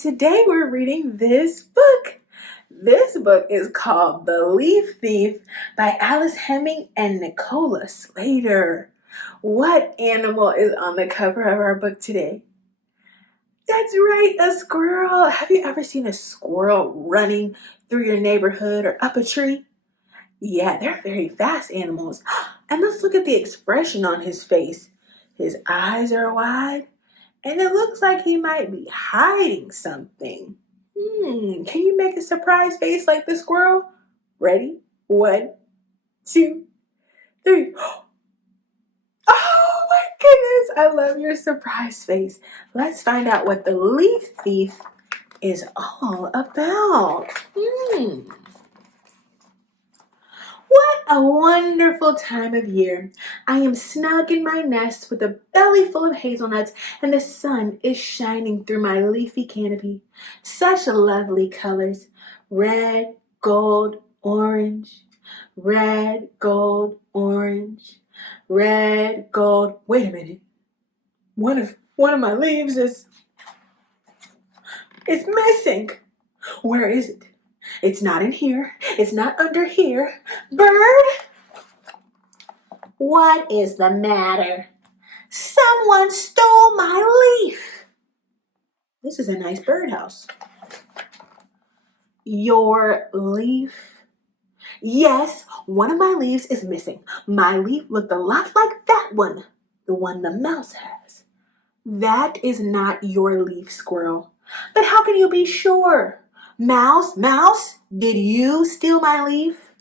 today we're reading this book. This book is called The Leaf Thief by Alice Heming and Nicola Slater. What animal is on the cover of our book today? That's right, a squirrel. Have you ever seen a squirrel running through your neighborhood or up a tree? Yeah, they're very fast animals. And let's look at the expression on his face. His eyes are wide, and it looks like he might be hiding something. Can you make a surprise face like the squirrel? Ready? 1, 2, 3. Oh my goodness, I love your surprise face. Let's find out what the leaf thief is all about. What a wonderful time of year. I am snug in my nest with a belly full of hazelnuts, and the sun is shining through my leafy canopy. Such lovely colors. Red, gold, orange. Red, gold, orange. Red, gold. Wait a minute. One of my leaves is missing. Where is it? It's not in here. It's not under here. Bird? What is the matter? Someone stole my leaf. This is a nice birdhouse. Your leaf? Yes, one of my leaves is missing. My leaf looked a lot like that one, the one the mouse has. That is not your leaf, squirrel. But how can you be sure? Mouse, did you steal my leaf?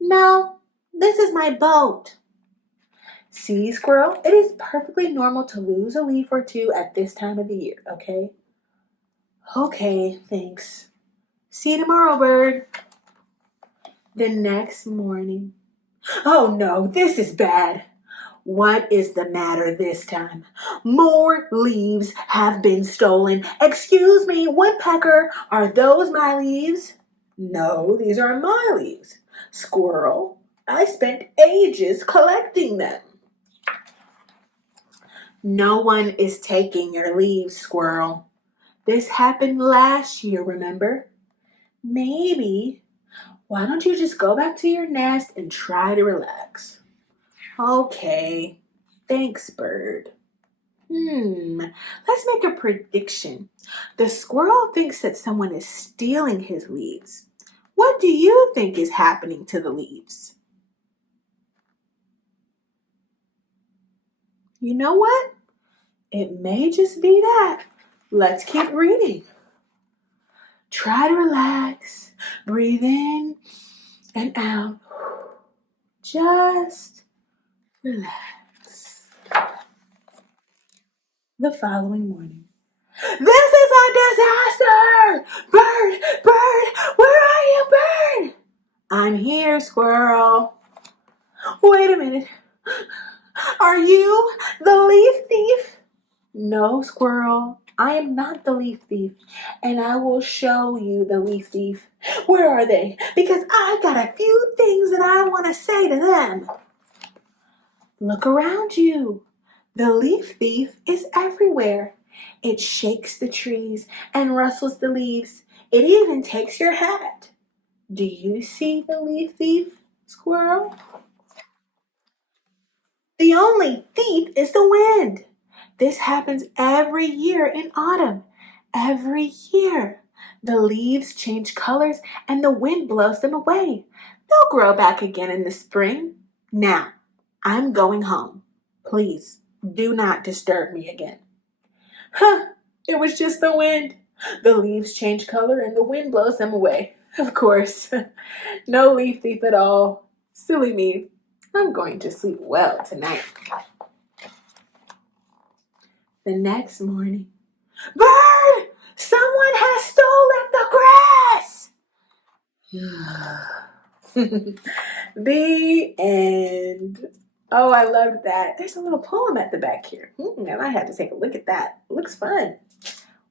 No, this is my boat. See, squirrel, it is perfectly normal to lose a leaf or two at this time of the year, okay? Okay, thanks. See you tomorrow, bird. The next morning. Oh no, this is bad. What is the matter this time? More leaves have been stolen. Excuse me, woodpecker, are those my leaves? No, these are my leaves. Squirrel, I spent ages collecting them. No one is taking your leaves, squirrel. This happened last year, remember? Maybe. Why don't you just go back to your nest and try to relax? Okay, thanks, bird. Let's make a prediction. The squirrel thinks that someone is stealing his leaves. What do you think is happening to the leaves? You know what? It may just be that. Let's keep reading. Try to relax. Breathe in and out. Just relax. The following morning. This is a disaster! Bird, where are you, bird? I'm here, squirrel. Wait a minute. Are you the leaf thief? No, squirrel. I am not the leaf thief, and I will show you the leaf thief. Where are they? Because I've got a few things that I want to say to them. Look around you. The leaf thief is everywhere. It shakes the trees and rustles the leaves. It even takes your hat. Do you see the leaf thief, squirrel? The only thief is the wind. This happens every year in autumn. Every year. The leaves change colors and the wind blows them away. They'll grow back again in the spring. Now, I'm going home. Please, do not disturb me again. It was just the wind. The leaves change color and the wind blows them away. Of course. No leaf thief at all. Silly me. I'm going to sleep well tonight. The next morning. Bird! Someone has stolen the grass! The end. Oh, I loved that. There's a little poem at the back here. I might have to take a look at that. It looks fun.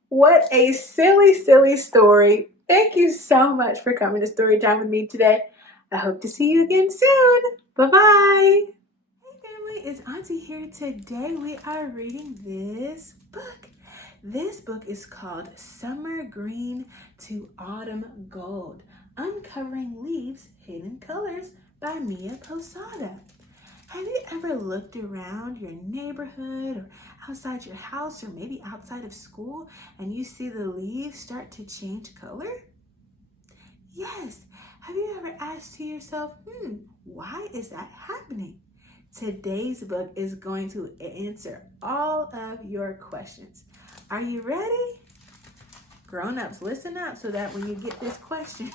What a silly, silly story. Thank you so much for coming to story time with me today. I hope to see you again soon. Bye-bye. Hey family, it's Auntie here. Today we are reading this book. This book is called Summer Green to Autumn Gold, Uncovering Leaves, Hidden Colors by Posada. Have you ever looked around your neighborhood or outside your house or maybe outside of school and you see the leaves start to change color? Yes. Have you ever asked to yourself, why is that happening? Today's book is going to answer all of your questions. Are you ready? Grown-ups, listen up so that when you get this question,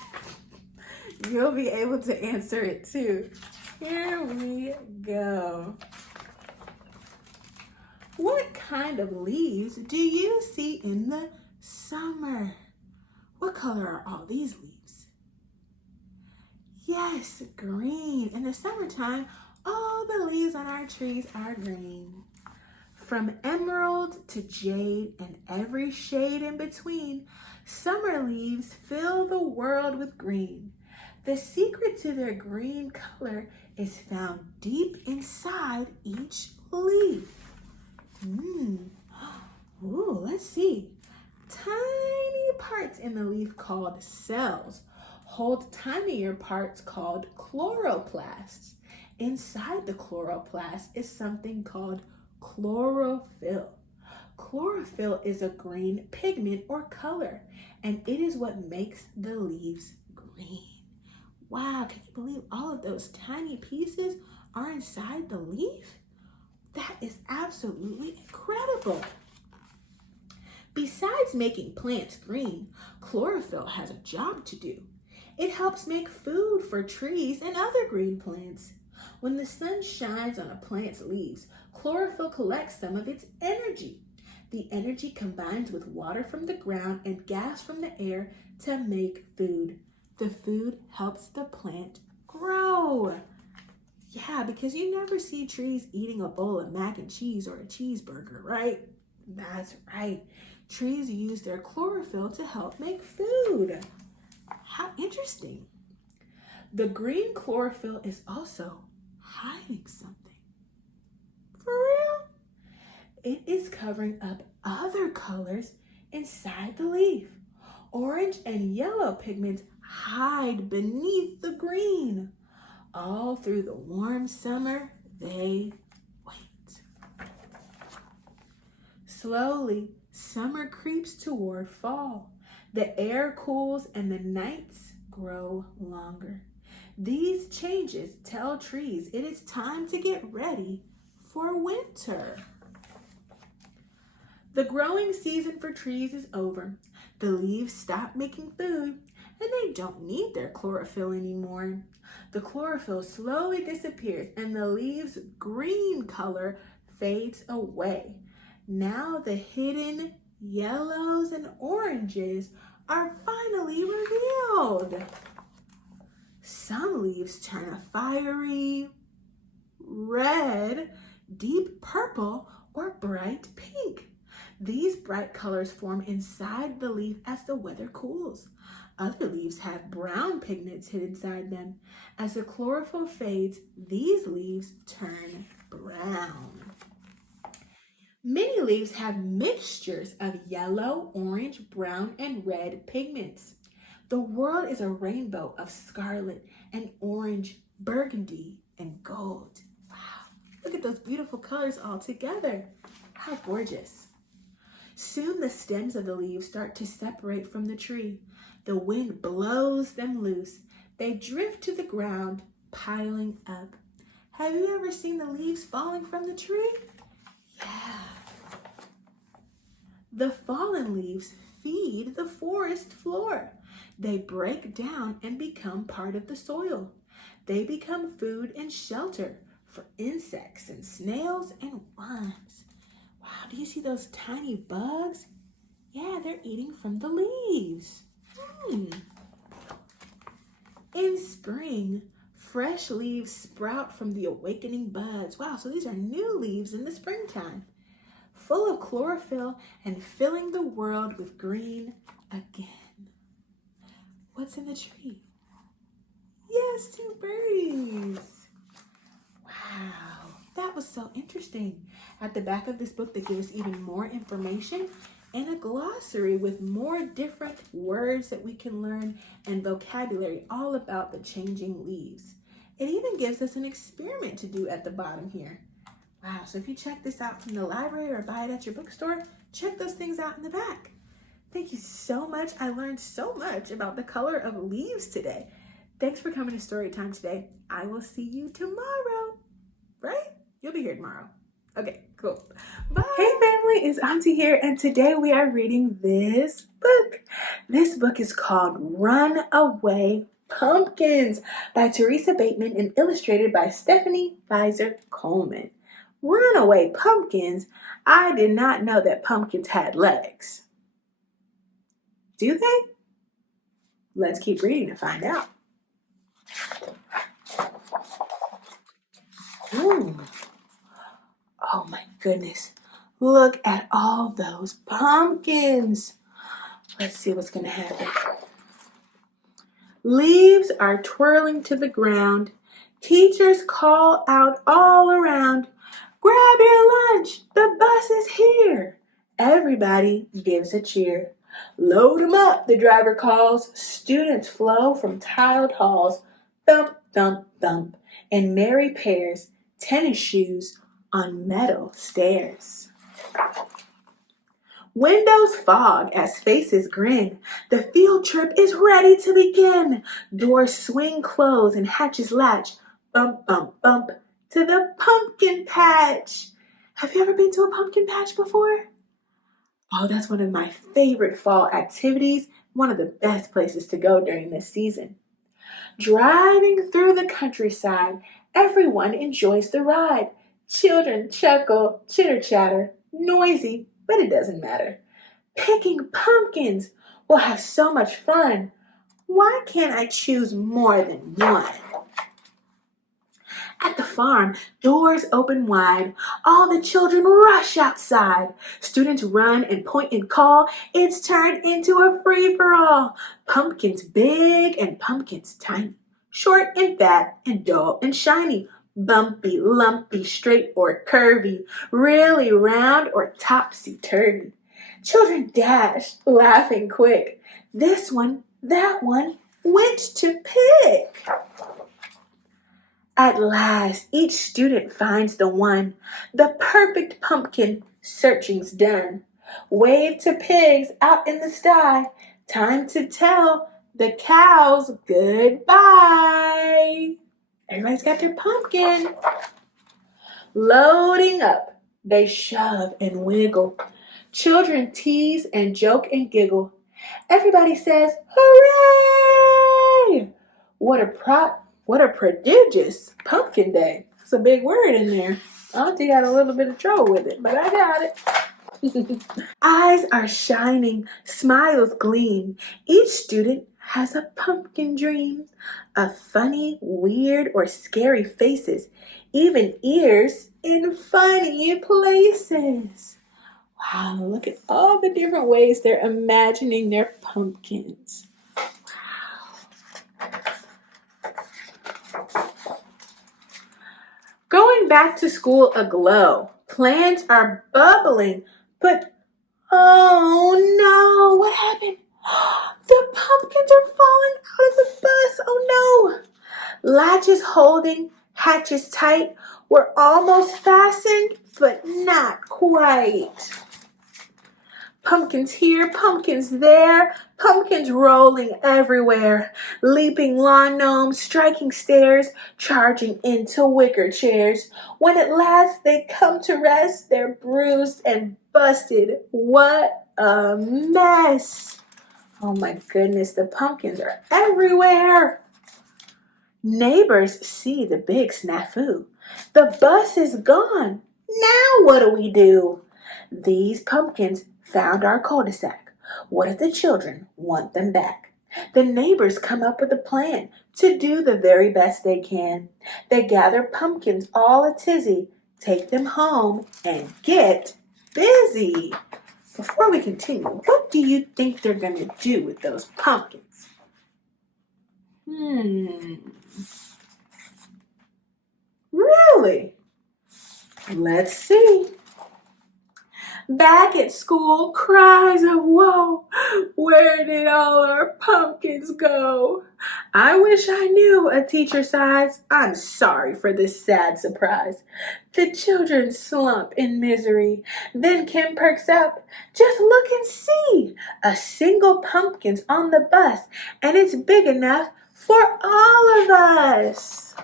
you'll be able to answer it too. Here we go. What kind of leaves do you see in the summer? What color are all these leaves? Yes, green. In the summertime, all the leaves on our trees are green. From emerald to jade and every shade in between, summer leaves fill the world with green. The secret to their green color is found deep inside each leaf. Ooh, let's see. Tiny parts in the leaf called cells hold tinier parts called chloroplasts. Inside the chloroplast is something called chlorophyll. Chlorophyll is a green pigment or color, and it is what makes the leaves green. Wow, can you believe all of those tiny pieces are inside the leaf? That is absolutely incredible. Besides making plants green, chlorophyll has a job to do. It helps make food for trees and other green plants. When the sun shines on a plant's leaves, chlorophyll collects some of its energy. The energy combines with water from the ground and gas from the air to make food. The food helps the plant grow. Yeah, because you never see trees eating a bowl of mac and cheese or a cheeseburger, right? That's right. Trees use their chlorophyll to help make food. How interesting. The green chlorophyll is also hiding something. For real? It is covering up other colors inside the leaf. Orange and yellow pigments hide beneath the green. All through the warm summer, they wait. Slowly, summer creeps toward fall. The air cools and the nights grow longer. These changes tell trees it is time to get ready for winter. The growing season for trees is over. The leaves stop making food and they don't need their chlorophyll anymore. The chlorophyll slowly disappears and the leaves' green color fades away. Now the hidden yellows and oranges are finally revealed. Some leaves turn a fiery red, deep purple, or bright pink. These bright colors form inside the leaf as the weather cools. Other leaves have brown pigments hid inside them. As the chlorophyll fades, these leaves turn brown. Many leaves have mixtures of yellow, orange, brown, and red pigments. The world is a rainbow of scarlet and orange, burgundy, and gold. Wow, look at those beautiful colors all together. How gorgeous. Soon the stems of the leaves start to separate from the tree. The wind blows them loose. They drift to the ground, piling up. Have you ever seen the leaves falling from the tree? Yeah. The fallen leaves feed the forest floor. They break down and become part of the soil. They become food and shelter for insects and snails and worms. Wow, do you see those tiny bugs? Yeah, they're eating from the leaves. In spring, fresh leaves sprout from the awakening buds. Wow, so these are new leaves in the springtime, full of chlorophyll and filling the world with green again. What's in the tree? Yes, 2 birdies. Wow, that was so interesting. At the back of this book, they give us even more information. and a glossary with more different words that we can learn and vocabulary all about the changing leaves. It even gives us an experiment to do at the bottom here. Wow, so if you check this out from the library or buy it at your bookstore, check those things out in the back. Thank you so much. I learned so much about the color of leaves today. Thanks for coming to story time today. I will see you tomorrow, right? You'll be here tomorrow. Okay, cool. Bye. Hey family, it's Auntie here, and today we are reading this book. This book is called Runaway Pumpkins by Teresa Bateman and illustrated by Stephanie Pfizer Coleman. Runaway Pumpkins? I did not know that pumpkins had legs. Do they? Let's keep reading to find out. Oh my goodness. Look at all those pumpkins. Let's see what's going to happen. Leaves are twirling to the ground. Teachers call out all around. Grab your lunch. The bus is here. Everybody gives a cheer. Load 'em up, the driver calls. Students flow from tiled halls. Thump, thump, thump. In merry pairs, tennis shoes on metal stairs. Windows fog as faces grin. The field trip is ready to begin. Doors swing close and hatches latch. Bump, bump, bump to the pumpkin patch. Have you ever been to a pumpkin patch before? Oh, that's one of my favorite fall activities. One of the best places to go during this season. Driving through the countryside, everyone enjoys the ride. Children chuckle, chitter chatter, noisy, but it doesn't matter. Picking pumpkins, we'll have so much fun. Why can't I choose more than one? At the farm, doors open wide. All the children rush outside. Students run and point and call. It's turned into a free-for-all. Pumpkins big and pumpkins tiny. Short and fat and dull and shiny. Bumpy, lumpy, straight or curvy. Really round or topsy-turvy. Children dash, laughing quick. This one, that one, which to pick? At last, each student finds the one. The perfect pumpkin, searching's done. Wave to pigs out in the sty. Time to tell the cows goodbye. Everybody's got their pumpkin. Loading up, they shove and wiggle. Children tease and joke and giggle. Everybody says, hooray! What a prodigious pumpkin day. That's a big word in there. Auntie had a little bit of trouble with it, but I got it. Eyes are shining, smiles gleam. Each student has a pumpkin dream. Of funny, weird, or scary faces. Even ears in funny places. Wow, look at all the different ways they're imagining their pumpkins. Going back to school aglow. Plans are bubbling, but oh no, what happened? The pumpkins are falling out of the bus. Oh no. Latches holding, hatches tight. We're almost fastened, but not quite. Pumpkins here, pumpkins there, pumpkins rolling everywhere. Leaping lawn gnomes, striking stairs, charging into wicker chairs. When at last they come to rest, they're bruised and busted. What a mess. Oh my goodness, the pumpkins are everywhere. Neighbors see the big snafu. The bus is gone. Now what do we do? These pumpkins found our cul-de-sac. What if the children want them back? The neighbors come up with a plan to do the very best they can. They gather pumpkins all a tizzy, take them home, and get busy. Before we continue, what do you think they're going to do with those pumpkins? Really? Let's see. Back at school, cries of woe. Where did all our pumpkins go? I wish I knew, a teacher sighs. I'm sorry for this sad surprise. The children slump in misery. Then Kim perks up. Just look and see. A single pumpkin's on the bus, and it's big enough for all of us.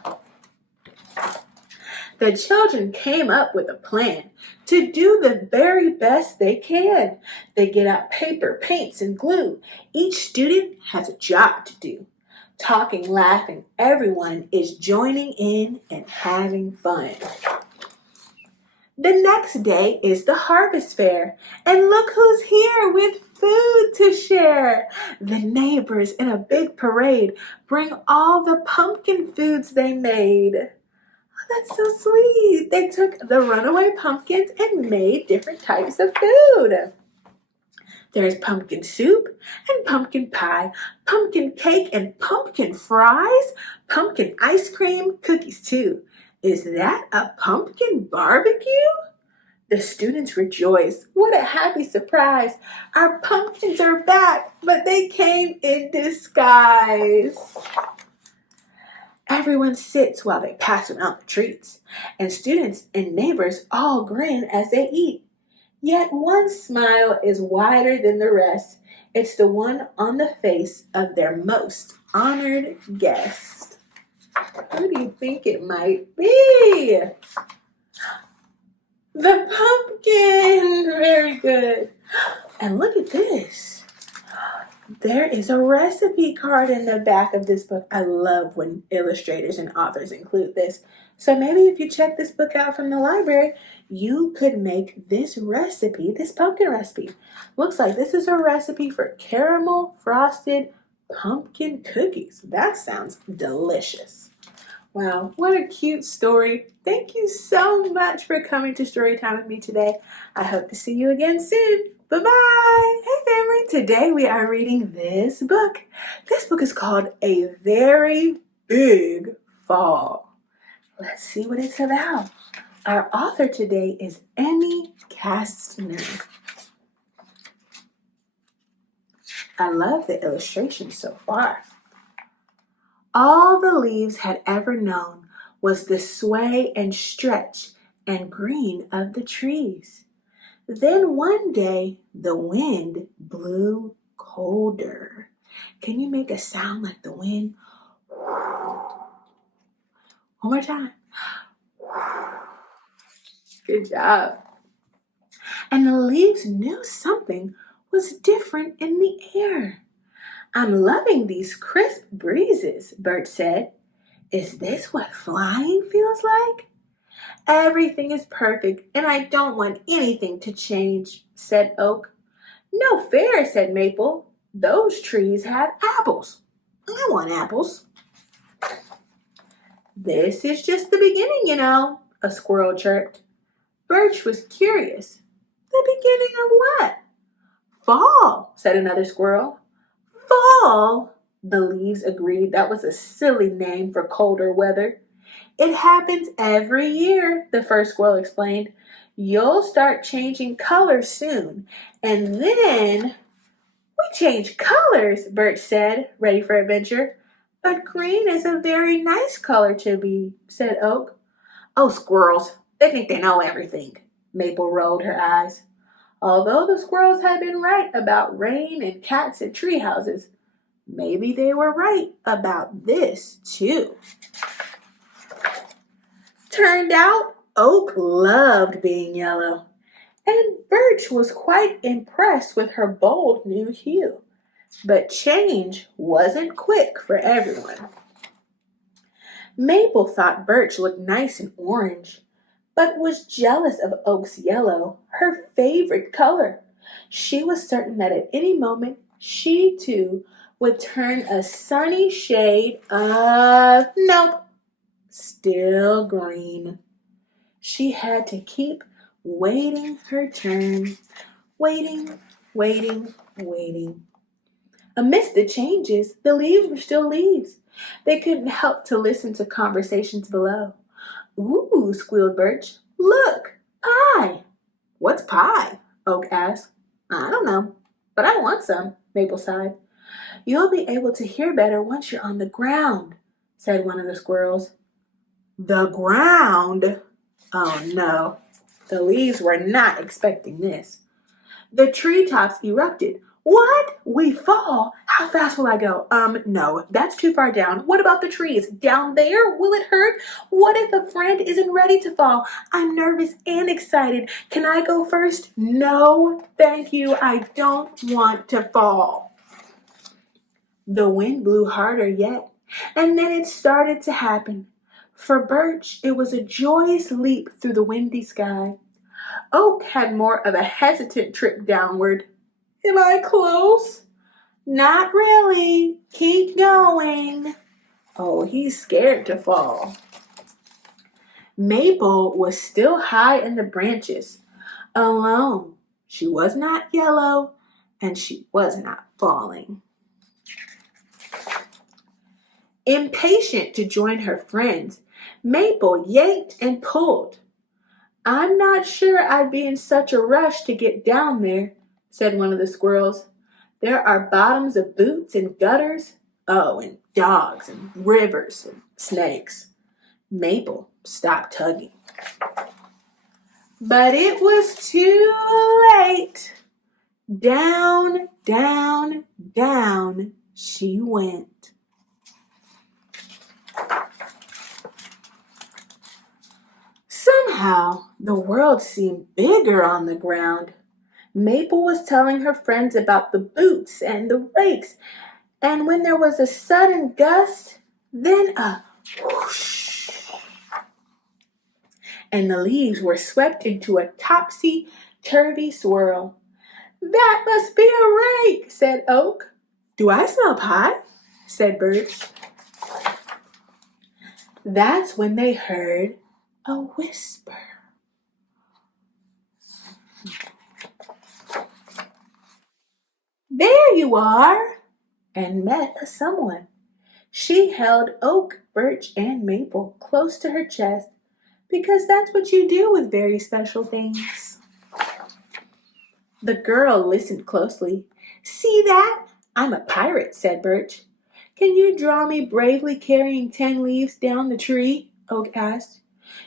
The children came up with a plan to do the very best they can. They get out paper, paints, and glue. Each student has a job to do. Talking, laughing, everyone is joining in and having fun. The next day is the harvest fair, and look who's here with food to share. The neighbors in a big parade bring all the pumpkin foods they made. That's so sweet. They took the runaway pumpkins and made different types of food. There's pumpkin soup and pumpkin pie, pumpkin cake and pumpkin fries, pumpkin ice cream, cookies too. Is that a pumpkin barbecue? The students rejoice. What a happy surprise. Our pumpkins are back, but they came in disguise. Everyone sits while they pass around the treats, and students and neighbors all grin as they eat. Yet one smile is wider than the rest. It's the one on the face of their most honored guest. Who do you think it might be? The pumpkin! Very good. And look at this. There is a recipe card in the back of this book. I love when illustrators and authors include this. So maybe if you check this book out from the library, you could make this recipe, this pumpkin recipe. Looks like this is a recipe for caramel frosted pumpkin cookies. That sounds delicious. Wow, what a cute story. Thank you so much for coming to Storytime with me today. I hope to see you again soon. Bye-bye. Hey, family. Today we are reading this book. This book is called A Very Big Fall. Let's see what it's about. Our author today is Emmy Kastner. I love the illustrations so far. All the leaves had ever known was the sway and stretch and green of the trees. Then one day, the wind blew colder. Can you make a sound like the wind? One more time. Good job. And the leaves knew something was different in the air. I'm loving these crisp breezes, Bert said. Is this what flying feels like? Everything is perfect, and I don't want anything to change, said Oak. No fair, said Maple. Those trees had apples. I want apples. This is just the beginning, you know, a squirrel chirped. Birch was curious. The beginning of what? Fall, said another squirrel. Fall, the leaves agreed. That was a silly name for colder weather. It happens every year, the first squirrel explained. You'll start changing colors soon. And then we change colors, Birch said, ready for adventure. But green is a very nice color to be, said Oak. Oh, squirrels, they think they know everything. Maple rolled her eyes. Although the squirrels had been right about rain and cats and tree houses, maybe they were right about this too. Turned out, Oak loved being yellow, and Birch was quite impressed with her bold new hue. But change wasn't quick for everyone. Maple thought Birch looked nice in orange, but was jealous of Oak's yellow, her favorite color. She was certain that at any moment she too would turn a sunny shade of nope, still green. She had to keep waiting her turn, waiting. Amidst the changes, the leaves were still leaves. They couldn't help to listen to conversations below. Ooh, squealed Birch. Look, pie. What's pie? Oak asked. I don't know, but I want some, Maple sighed. You'll be able to hear better once you're on the ground, said one of the squirrels. The ground? Oh no, the leaves were not expecting this. The treetops erupted. What? We fall? How fast will I go? No, that's too far down. What about the trees? Down there? Will it hurt? What if a friend isn't ready to fall? I'm nervous and excited. Can I go first? No, thank you. I don't want to fall. The wind blew harder yet, and then it started to happen. For Birch, it was a joyous leap through the windy sky. Oak had more of a hesitant trip downward. Am I close? Not really. Keep going. Oh, he's scared to fall. Maple was still high in the branches, alone. She was not yellow, and she was not falling. Impatient to join her friends, Maple yanked and pulled. I'm not sure I'd be in such a rush to get down there, said one of the squirrels. There are bottoms of boots and gutters. Oh, and dogs and rivers and snakes. Maple stopped tugging. But it was too late. Down, down, down she went. Somehow, the world seemed bigger on the ground. Maple was telling her friends about the boots and the rakes, and when there was a sudden gust, then a whoosh, and the leaves were swept into a topsy-turvy swirl. That must be a rake, said Oak. Do I smell pie? Said Birch. That's when they heard a whisper. There you are, and met a someone. She held Oak, Birch, and Maple close to her chest because that's what you do with very special things. The girl listened closely. See that? I'm a pirate, said Birch. Can you draw me bravely carrying 10 leaves down the tree? Oak asked.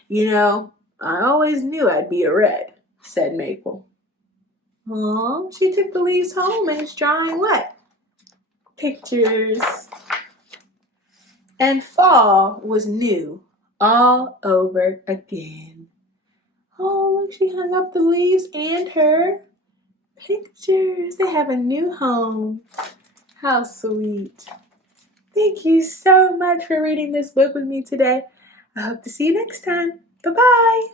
You know, I always knew I'd be a red, said Maple. Oh, she took the leaves home and is drawing what? Pictures. And fall was new all over again. Oh, look, she hung up the leaves and her pictures. They have a new home. How sweet. Thank you so much for reading this book with me today. I hope to see you next time. Bye-bye.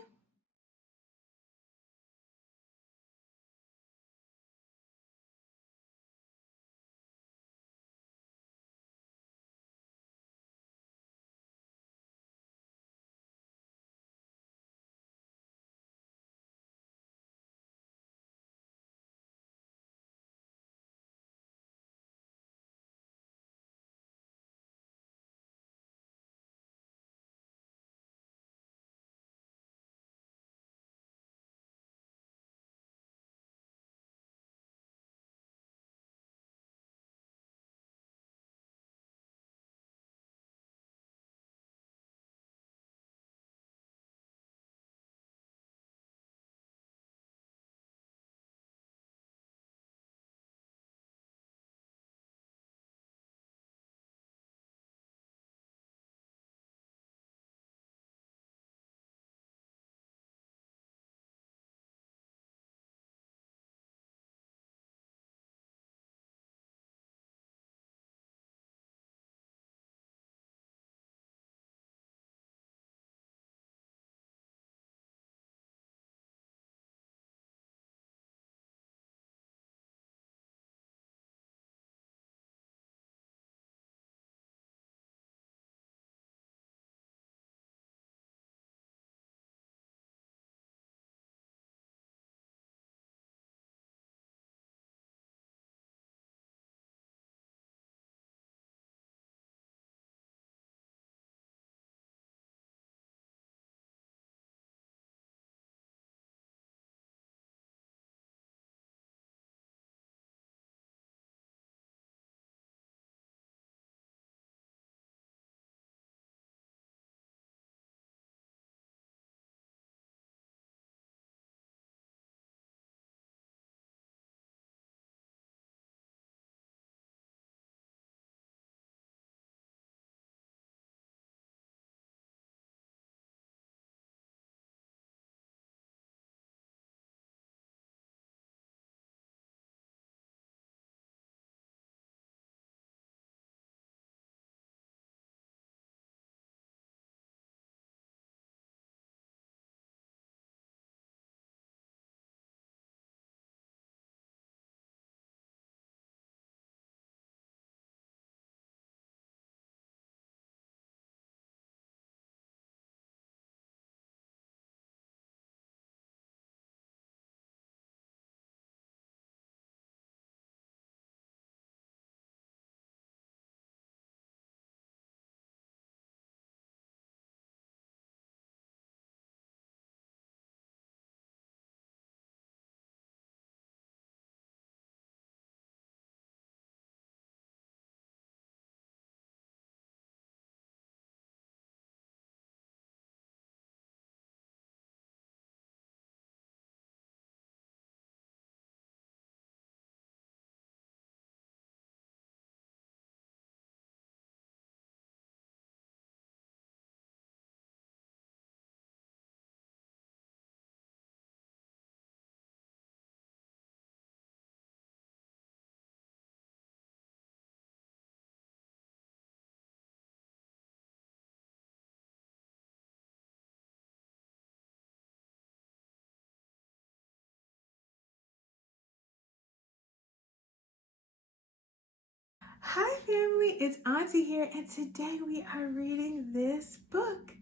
Hi family, it's Auntie here, and today we are reading this book.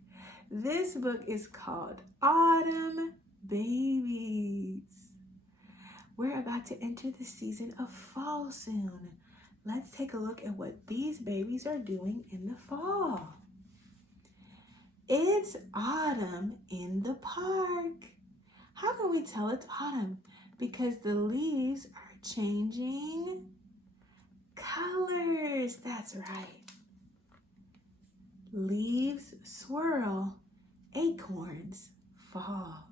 This book is called Autumn Babies. We're about to enter the season of fall soon. Let's take a look at what these babies are doing in the fall. It's autumn in the park. How can we tell it's autumn? Because the leaves are changing colors. That's right. Leaves swirl, acorns fall.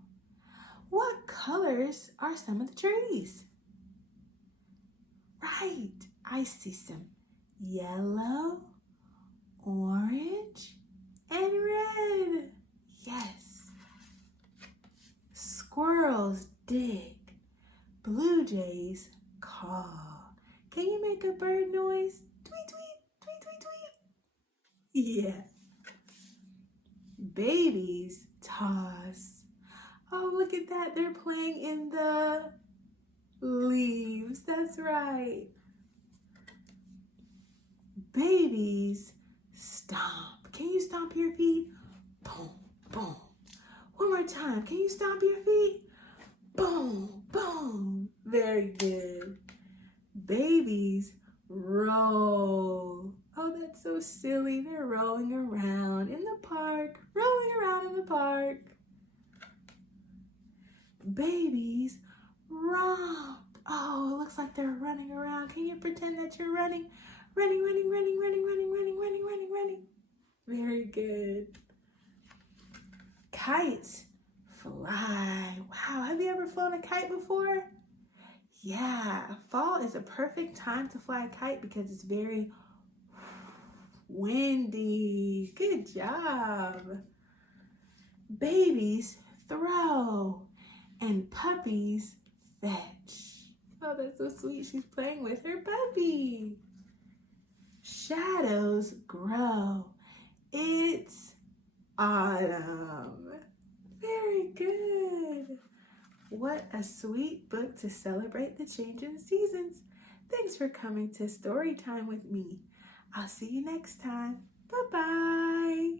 What colors are some of the trees? Right, I see some yellow, orange, and red. Yes. Squirrels dig. Blue jays call. Can you make a bird noise? Tweet, tweet, tweet, tweet, tweet. Yeah. Babies toss. Oh, look at that. They're playing in the leaves. That's right. Babies stomp. Can you stomp your feet? Boom, boom. One more time. Can you stomp your feet? Boom, boom. Very good. Babies roll. Oh, that's so silly. They're rolling around in the park. Rolling around in the park. Babies romp. Oh, it looks like they're running around. Can you pretend that you're running? Running, running, running, running, running, running, running, running, running. Very good. Kites fly. Wow, have you ever flown a kite before? Yeah, fall is a perfect time to fly a kite because it's very windy. Good job. Babies throw and puppies fetch. Oh, that's so sweet. She's playing with her puppy. Shadows grow. It's autumn. Very good. What a sweet book to celebrate the changing seasons. Thanks for coming to story time with me. I'll see you next time. Bye-bye.